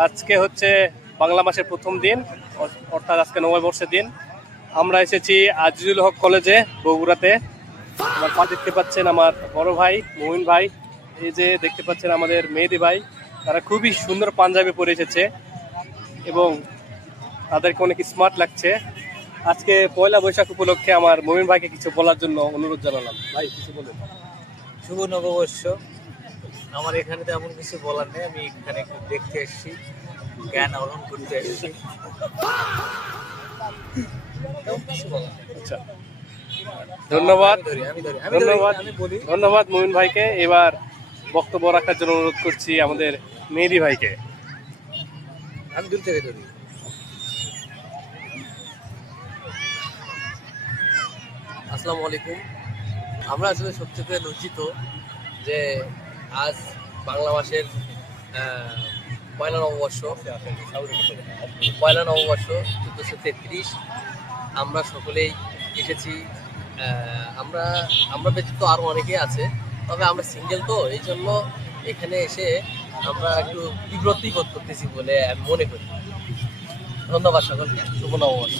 আজকে হচ্ছে বাংলা মাসের প্রথম দিন, অর্থাৎ আজকে নববর্ষের দিন। আমরা এসেছি আজিজুল হক কলেজে বগুড়াতে। আমার পা দেখতে পাচ্ছেন আমার বড় ভাই মুমিন ভাই, এই যে দেখতে পাচ্ছেন আমাদের মেহেদি ভাই, তারা খুবই সুন্দর পাঞ্জাবি পরে এসেছে এবং তাদেরকে অনেক স্মার্ট লাগছে। আজকে পয়লা বৈশাখ উপলক্ষে আমার মুমিন ভাইকে কিছু বলার জন্য অনুরোধ জানালাম। ভাই কিছু বলেন। শুভ নববর্ষ। আমার এখানে তেমন কিছু বলার নেই, আমি এখানে একটু দেখতে এসেছি, জ্ঞান আহরণ করতে এসেছি। আচ্ছা, ধন্যবাদ ধন্যবাদ ধন্যবাদ মুমিন ভাইকে। এবার বক্তব্য রাখার জন্য অনুরোধ করছি আমাদের মেহেদি ভাইকে। আমি দূর থেকে ধরি। আসসালামু আলাইকুম। আমরা আসলে সবচেয়ে লজ্জিত যে আজ বাংলা মাসের পয়লা নববর্ষ 1433। আমরা সকলেই এসেছি। আমরা ব্যতীত আরও অনেকেই আছে, তবে আমরা সিঙ্গেল তো, এই জন্য এখানে এসে আমরা একটু বিব্রতি বোধ করতেছি বলে আমি মনে করি। ধন্যবাদ সকলকে। শুভ নববর্ষ।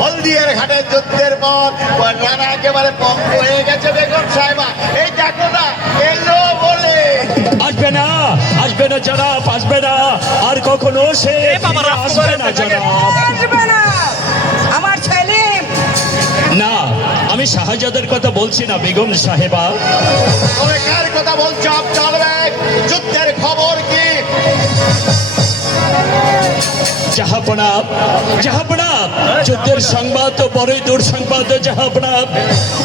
হলদিয়ার ঘাটের যুদ্ধের পর রানা একেবারে পক্ষ হয়ে গেছে বেগম সাহেবা। এই দেখো না, এলো বলে আসবে না, আসবে না জনাব, আসবে না আর কখনো সে আসবে না জনাব, আসবে না আমার ছেলে। না, আমি শাহজাদের কথা বলছি না বেগম সাহেবা। তবে কার কথা বলছো আফজাল বেগ? যুদ্ধের খবর কি? জাহাপনা, জাহাপনা, যুদ্ধের সংবাদ তো বড়ই দূর সংবাদ জাহাপনা।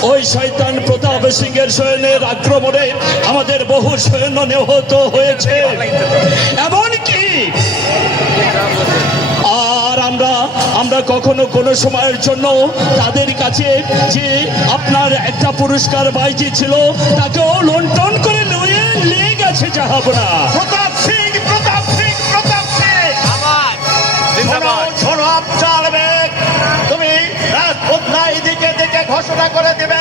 ওই শয়তান প্রতাপ সিং এর সৈন্যের আক্রমণে আমাদের বহু সৈন্য নিহত হয়েছে, এমনকি আর আমরা কখনো কোনো সময়ের জন্য তাদের কাছে যে আপনার একটা পুরস্কার বাইজি ছিল তাকেও লুণ্ঠন করে নিয়ে গেছে জাহাপনা। প্রতাপ সিং, প্রতাপ সিং, প্রতাপ সিং আমার শোনো আফজাল বেগ, তুমি রাজপুত না এদিকে দিকে ঘোষণা করে দেবে